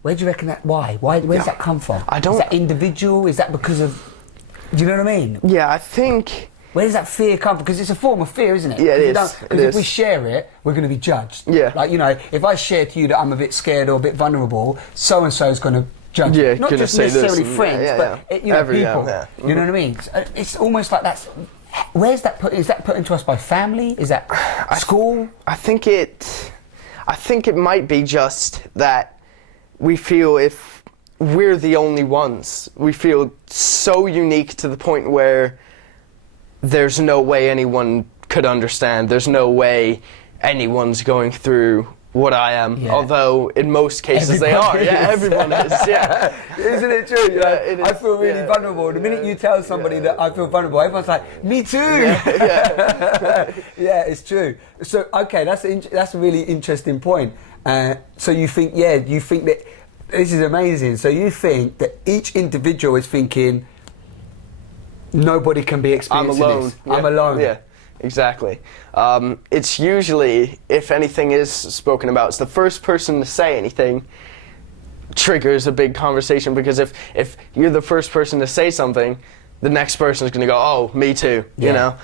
Where do you reckon that? Why? Where does that come from? I don't. Is that individual? Is that because of? Do you know what I mean? Yeah, I think. Where does that fear come from? Because it's a form of fear, isn't it? Yeah, it is. Because if we share it, we're going to be judged. Yeah. Like, if I share to you that I'm a bit scared or a bit vulnerable, so and so is going to judge me. Not just necessarily friends, but people. You know what I mean? It's almost like that's. Where's that put? Is that put into us by family? Is that school? I think it might be just that we feel if we're the only ones, we feel so unique to the point where there's no way anyone could understand. There's no way anyone's going through what I am. Yeah. Although in most cases everyone they are. Is. Yeah, everyone is. Yeah. Isn't it true? It is. I feel really vulnerable. The minute you tell somebody that I feel vulnerable, everyone's like, me too. Yeah. Yeah, it's true. So okay, that's a really interesting point. So you think that this is amazing. So you think that each individual is thinking, nobody can be experiencing I'm alone. this. I'm alone. Yeah, exactly. It's usually, if anything is spoken about, it's the first person to say anything triggers a big conversation, because if you're the first person to say something, the next person is going to go, oh, me too, Yeah,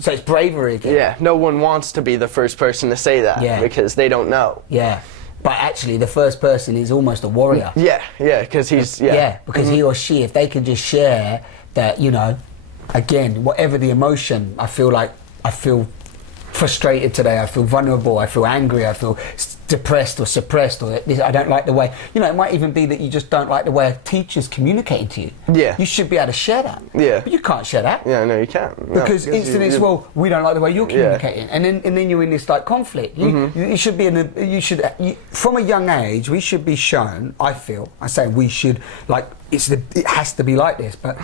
so it's bravery again. Yeah, no one wants to be the first person to say that because they don't know. Yeah. But actually, the first person is almost a warrior. Yeah, because he's... Yeah, because he or she, if they can just share that, again, whatever the emotion, I feel frustrated today, I feel vulnerable, I feel angry, I feel depressed or suppressed, or I don't like the way... it might even be that you just don't like the way a teacher's communicating to you. Yeah. You should be able to share that. Yeah. But you can't share that. Yeah, no, you can't. Because instantly it's, well, we don't like the way you're communicating. And then you're in this conflict. You should be from a young age, we should be shown, I say we should, it has to be like this, but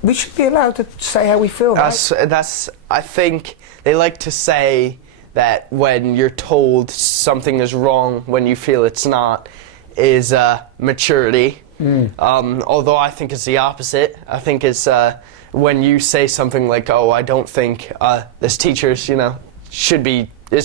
we should be allowed to say how we feel, right? I think they like to say that when you're told something is wrong when you feel it's not, is maturity. Although I think it's the opposite. I think it's when you say something like, oh, I don't think this teacher is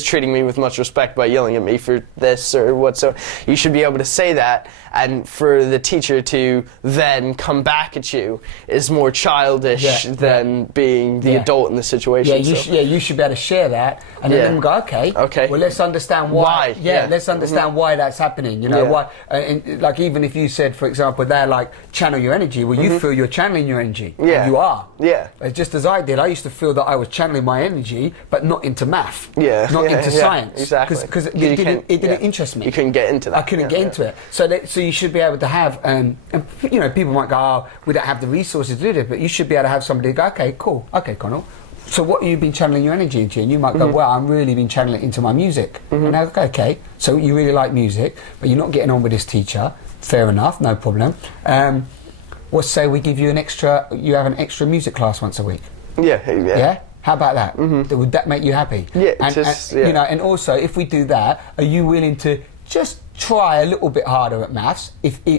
treating me with much respect by yelling at me for this or whatsoever. You should be able to say that, and for the teacher to then come back at you is more childish than being the adult in the situation. You should be able to share that, and then them go, okay, well, let's understand why. Let's understand why that's happening. Why? Like, even if you said, for example, they're channel your energy. Well, you feel you're channeling your energy. Yeah. You are. Yeah. Just as I did. I used to feel that I was channeling my energy, but not into math. Yeah. Not into science. Exactly. Because it didn't interest me. You couldn't get into that. I couldn't get into it. So you should be able to have, and people might go, oh, we don't have the resources to do this, but you should be able to have somebody go, okay, cool, okay, Connell. So what have you been channeling your energy into? And you might go, well, I'm really been channeling it into my music. And I go, okay, so you really like music, but you're not getting on with this teacher. Fair enough, no problem. Let's say we give you you have an extra music class once a week. Yeah? How about that? Would that make you happy? Yeah, and also, if we do that, are you willing to just try a little bit harder at maths,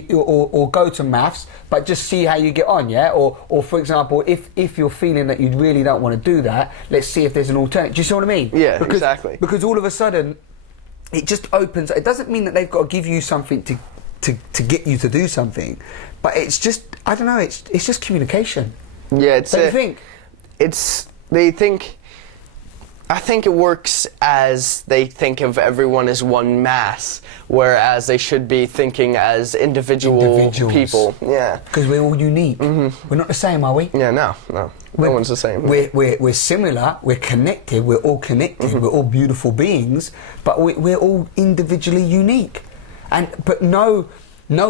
or go to maths, but just see how you get on, yeah? Or for example, if you're feeling that you really don't want to do that, let's see if there's an alternative. Do you see what I mean? Yeah, exactly. Because all of a sudden, it just opens. It doesn't mean that they've got to give you something to get you to do something, but it's just, I don't know, it's just communication. Yeah, it's. Don't you think? I think it works as they think of everyone as one mass, whereas they should be thinking as individuals. People. Yeah. Because we're all unique. We're not the same, are we? Yeah, no one's the same. We're similar, we're connected, we're all connected, we're all beautiful beings, but we're all individually unique. But no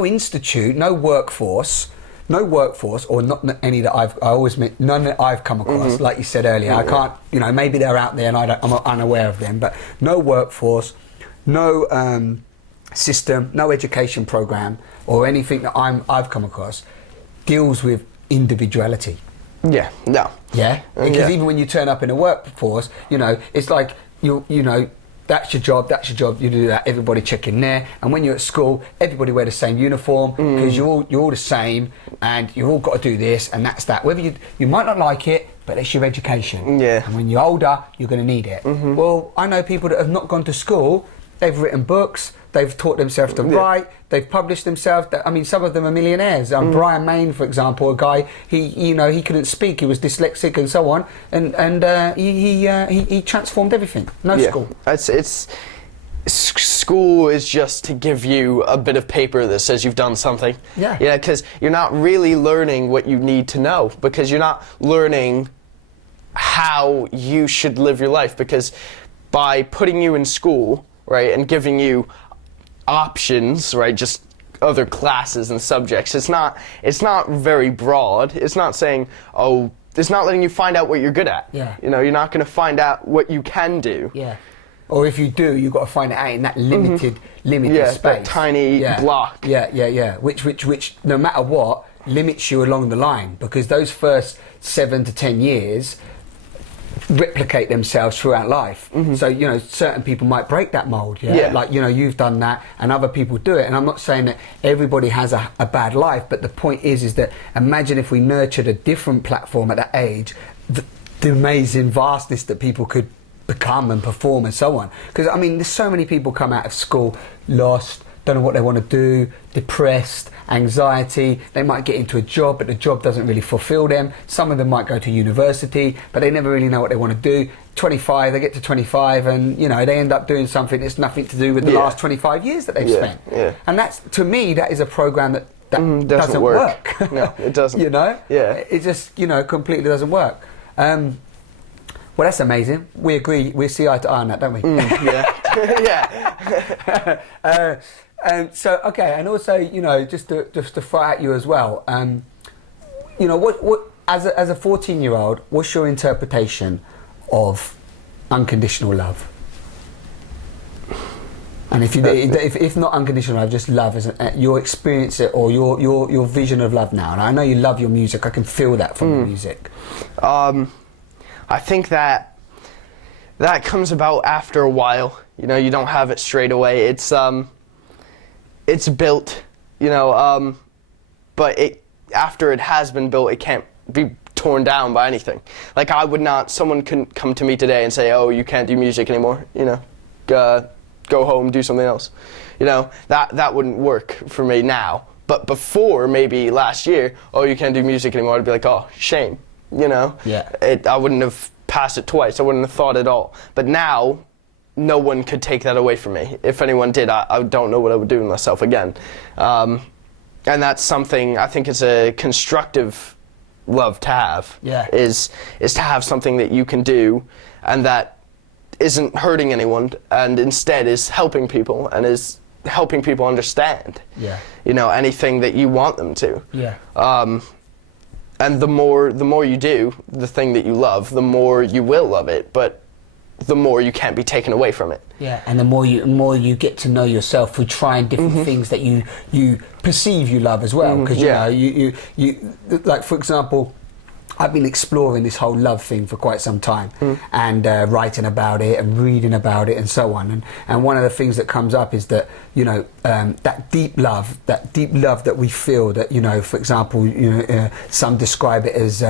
institute, no workforce, or not any that none that I've come across. Like you said earlier, I can't. Maybe they're out there and I'm unaware of them. But no workforce, no system, no education program, or anything that I've come across deals with individuality. Yeah. No. Yeah. Because even when you turn up in a workforce, it's like you know. That's your job, you do that, everybody check in there. And when you're at school, everybody wear the same uniform because you're all the same and you've all got to do this and that's that. Whether you might not like it, but it's your education. Yeah. And when you're older, you're going to need it. Well, I know people that have not gone to school, they've written books, they've taught themselves to write, they've published themselves. Some of them are millionaires. Brian Main, for example, a guy, he couldn't speak, he was dyslexic and so on, and he transformed everything. School. School is just to give you a bit of paper that says you've done something. Yeah. Yeah, because you're not really learning what you need to know, because you're not learning how you should live your life, because by putting you in school, right, and giving you options, right, just other classes and subjects, it's not very broad. It's not saying, it's not letting you find out what you're good at. Yeah. You're not going to find out what you can do. Yeah. Or if you do, you've got to find it out in that limited space. That tiny block. Yeah. Which no matter what, limits you along the line, because those first 7 to 10 years replicate themselves throughout life. So certain people might break that mold, like you've done that and other people do it, and I'm not saying that everybody has a bad life, but the point is that imagine if we nurtured a different platform at that age, the amazing vastness that people could become and perform and so on. Because there's so many people come out of school lost, don't know what they want to do, depressed, anxiety. They might get into a job, but the job doesn't really fulfill them. Some of them might go to university, but they never really know what they want to do. 25, they get to 25 and they end up doing something that's nothing to do with the last 25 years that they've spent. Yeah. And that's, to me, that is a program that doesn't work. No, it doesn't. Yeah. It just completely doesn't work. Well, that's amazing. We agree. We see eye to eye on that, don't we? Yeah. So okay, and also just to throw at you as well. What as a 14-year-old, what's your interpretation of unconditional love? And if not unconditional love, just love as your experience it, or your vision of love now. And I know you love your music. I can feel that from the music. I think that comes about after a while. You don't have it straight away. It's built, but after it has been built, it can't be torn down by anything. Like someone couldn't come to me today and say, "Oh, you can't do music anymore." Go home, do something else. That wouldn't work for me now. But before, maybe last year, "Oh, you can't do music anymore," I'd be like, "Oh, shame." Yeah. I wouldn't have passed it twice. I wouldn't have thought at all. But now, no one could take that away from me. If anyone did, I don't know what I would do with myself again. And that's something I think is a constructive love to have. Yeah. Is to have something that you can do and that isn't hurting anyone, and instead is helping people and is helping people understand. Yeah. Anything that you want them to. Yeah. And the more you do the thing that you love, the more you will love it, but the more you can't be taken away from it. Yeah, and the more you get to know yourself through trying different things that you perceive you love as well. Because you like, for example, I've been exploring this whole love thing for quite some time, and writing about it and reading about it and so on. And one of the things that comes up is that, you know, that deep love that we feel, that, you know, for example, you know, some describe it as,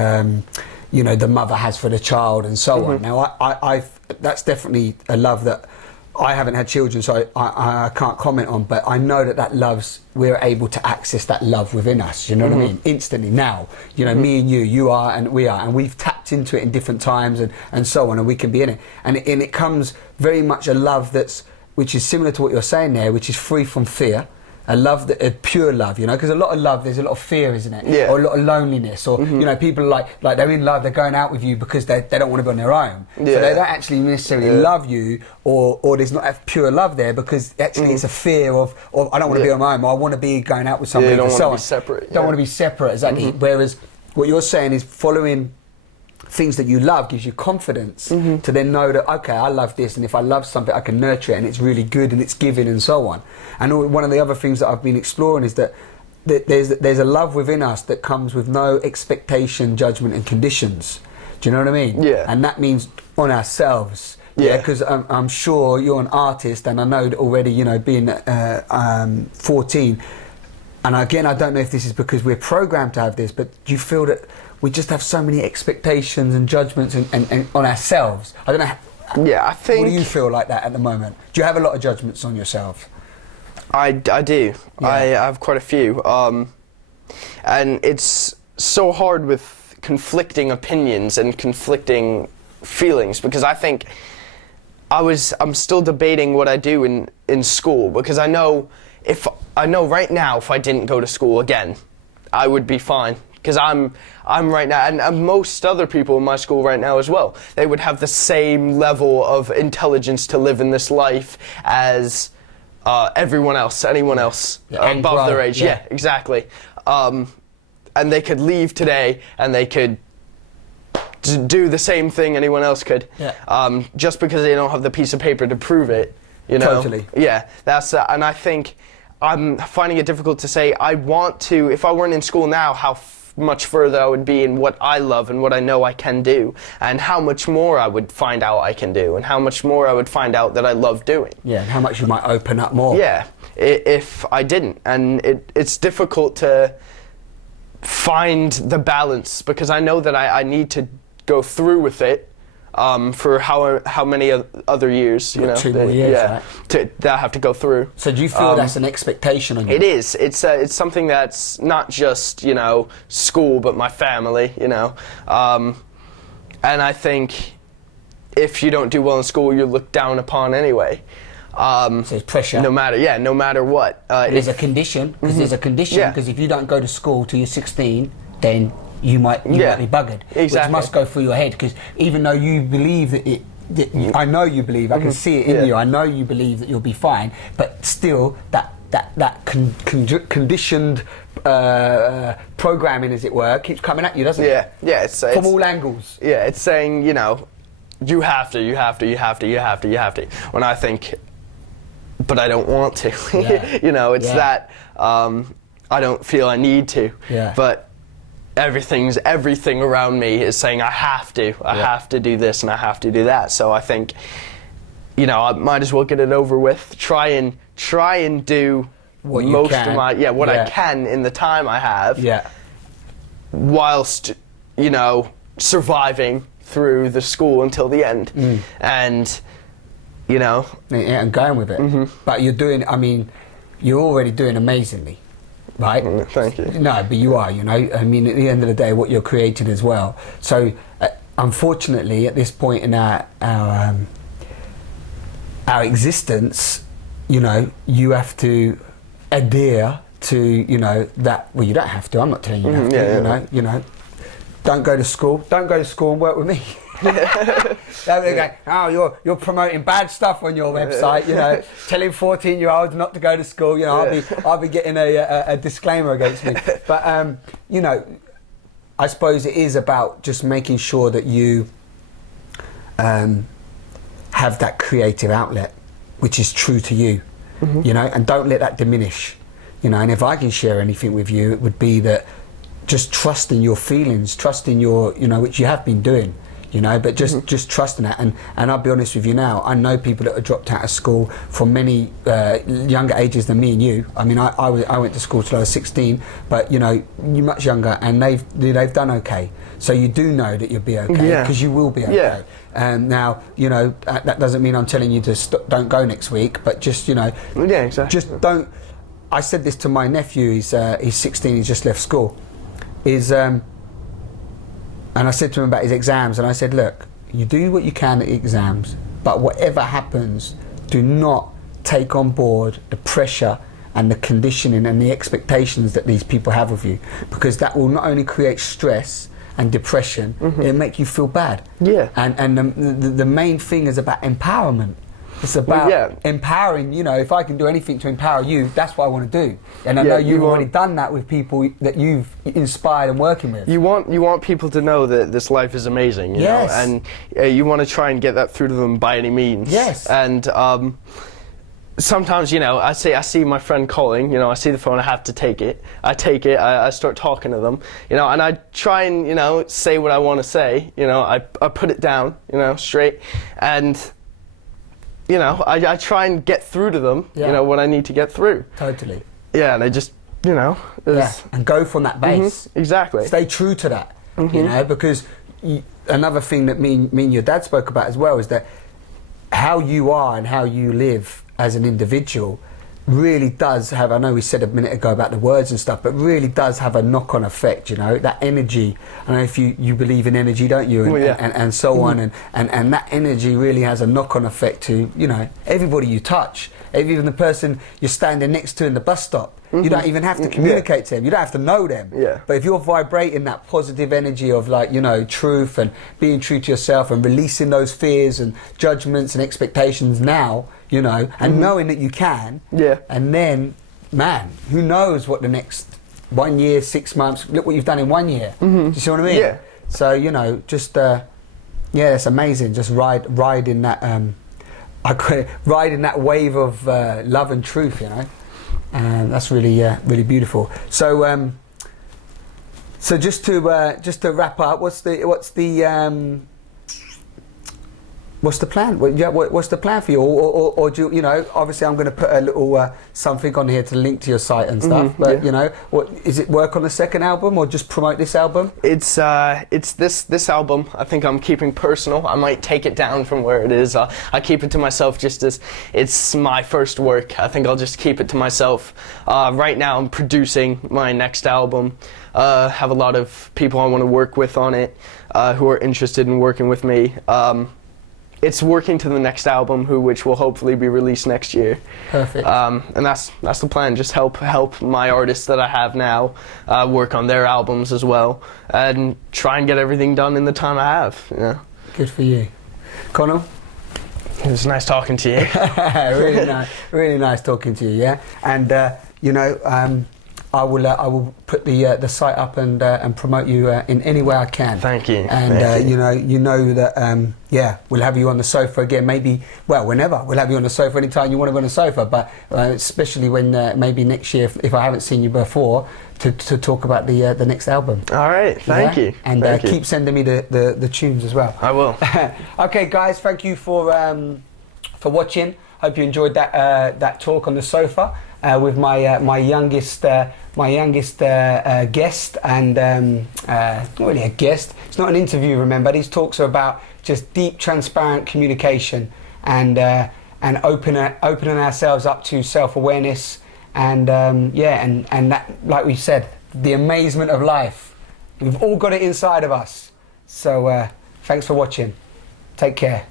you know, the mother has for the child and so on. Now, I've that's definitely a love that I haven't had children, so I can't comment on, but I know that we're able to access that love within us, you know what I mean? Instantly now, you know, me and you are and we are, and we've tapped into it in different times and so on, and we can be in it. And it comes very much a love which is similar to what you're saying there, which is free from fear. A pure love, you know, because a lot of love, there's a lot of fear, isn't it? Yeah. Or a lot of loneliness, or you know, people like they're in love, they're going out with you because they don't want to be on their own. Yeah. So they don't actually necessarily love you, or there's not a pure love there, because actually it's a fear of I don't want to be on my own, or I want to be going out with somebody. Don't want to be separate. Don't want to be separate, exactly. Whereas what you're saying is following things that you love gives you confidence to then know that, okay, I love this, and if I love something I can nurture it, and it's really good and it's giving and so on. And one of the other things that I've been exploring is that there's a love within us that comes with no expectation, judgment and conditions. Do you know what I mean? Yeah. And that means on ourselves. Yeah, because I'm sure you're an artist, and I know that already, you know, being 14, and again, I don't know if this is because we're programmed to have this, but do you feel that we just have so many expectations and judgments and on ourselves? I don't know. Yeah, I think. What do you feel like that at the moment? Do you have a lot of judgments on yourself? I do. Yeah. I have quite a few. And it's so hard with conflicting opinions and conflicting feelings, because I think I'm still debating what I do in school, because I know right now if I didn't go to school again, I would be fine. Because I'm right now, and most other people in my school right now as well, they would have the same level of intelligence to live in this life as anyone else above their age. Yeah, exactly. And they could leave today and they could do the same thing anyone else could. Yeah. Just because they don't have the piece of paper to prove it, you know? Totally. Yeah, that's and I think I'm finding it difficult to say I want to, if I weren't in school now, how much further I would be in what I love and what I know I can do, and how much more I would find out I can do, and how much more I would find out that I love doing. Yeah, and how much you might open up more. Yeah, if I didn't. And it's difficult to find the balance, because I know that I need to go through with it for how many other years, you know, 2 more years, right? that I have to go through. So do you feel that's an expectation on you? It is. It's something that's not just, you know, school, but my family, you know. And I think if you don't do well in school, you're looked down upon anyway. So it's pressure. No matter what. There's a condition, because there's a condition, because if you don't go to school till you're 16, then you might be buggered. Exactly. Which must go through your head, because even though you believe that I know you believe, I can see it in you, I know you believe that you'll be fine, but still that conditioned programming, as it were, keeps coming at you, doesn't it? Yeah, from all angles. Yeah, it's saying, you know, you have to, when I think, but I don't want to. Yeah. You know, it's that I don't feel I need to. Yeah. But everything around me is saying I have to do this and I have to do that. So I think, you know, I might as well get it over with. Try and do what most of my I can in the time I have. Yeah. Whilst, you know, surviving through the school until the end. And, you know, and going with it. But you're already doing amazingly. Right? Thank you. No, but you are, you know. I mean, at the end of the day, what you're creating as well. So, unfortunately, at this point in our existence, you know, you have to adhere to, you know, that. Well, you don't have to. I'm not telling you have to. You know, don't go to school. Don't go to school and work with me. They go, oh, you're promoting bad stuff on your website, you know, telling 14-year-olds not to go to school, you know. I'll be getting a disclaimer against me. But you know, I suppose it is about just making sure that you have that creative outlet, which is true to you, you know, and don't let that diminish, you know. And if I can share anything with you, it would be that just trusting your feelings, trusting your, you know, which you have been doing, you know, but just trusting that. And I'll be honest with you now, I know people that have dropped out of school from many younger ages than me and you. I mean, I went to school till I was 16, but you know, you're much younger, and they've done okay. So you do know that you'll be okay, because you will be okay. Now, you know, that doesn't mean I'm telling you to don't go next week, but just, you know, just don't. I said this to my nephew. He's 16. He's just left school. And I said to him about his exams, and I said, look, you do what you can at the exams, but whatever happens, do not take on board the pressure and the conditioning and the expectations that these people have of you, because that will not only create stress and depression, it'll make you feel bad. And the main thing is about empowerment. It's about empowering, you know, if I can do anything to empower you, that's what I want to do. And I know you've already done that with people that you've inspired and working with. You want people to know that this life is amazing, you know, and you want to try and get that through to them by any means. And sometimes, you know, I see my friend calling, you know, I see the phone, I have to take it. I take it, I start talking to them, you know, and I try and, you know, say what I want to say, you know, I put it down, you know, straight, and you know, I try and get through to them, you know, what I need to get through. Totally. Yeah, and I just, you know. And go from that base. Exactly. Stay true to that, you know, because another thing that me and your dad spoke about as well is that how you are and how you live as an individual really does have, I know we said a minute ago about the words and stuff, but really does have a knock-on effect, you know, that energy. I don't know if you believe in energy, don't you, and so on, and that energy really has a knock-on effect to, you know, everybody you touch, even the person you're standing next to in the bus stop. You don't even have to communicate to them, you don't have to know them, but if you're vibrating that positive energy of, like, you know, truth and being true to yourself and releasing those fears and judgments and expectations now, you know, and knowing that you can, and then, man, who knows what the next 1 year, 6 months, look what you've done in 1 year. Do you see what I mean? So, you know, just, it's amazing, just riding that, riding that wave of love and truth, you know. That's really really beautiful. So so just to wrap up, what's the plan? What's the plan for you? Or do you know? Obviously, I'm going to put a little something on here to link to your site and stuff. But you know, what is it? Work on the second album, or just promote this album? It's this album. I think I'm keeping personal. I might take it down from where it is. I keep it to myself, just as it's my first work. I think I'll just keep it to myself. Right now, I'm producing my next album. Have a lot of people I want to work with on it, who are interested in working with me. It's working to the next album, which will hopefully be released next year. Perfect. And that's the plan. Just help my artists that I have now work on their albums as well, and try and get everything done in the time I have. You know. Good for you, Connell. It was nice talking to you. really nice talking to you. Yeah, and you know. I will put the site up and promote you in any way I can. Thank you. And you know that we'll have you on the sofa again. Maybe whenever we'll have you on the sofa anytime you want to be on the sofa. But especially when maybe next year, if I haven't seen you before, to talk about the next album. All right. Thank you. And keep sending me the tunes as well. I will. Okay, guys. Thank you for watching. Hope you enjoyed that talk on the sofa. With my youngest guest, and not really a guest. It's not an interview. Remember, these talks are about just deep, transparent communication and opening ourselves up to self-awareness and that, like we said, the amazement of life. We've all got it inside of us. So thanks for watching. Take care.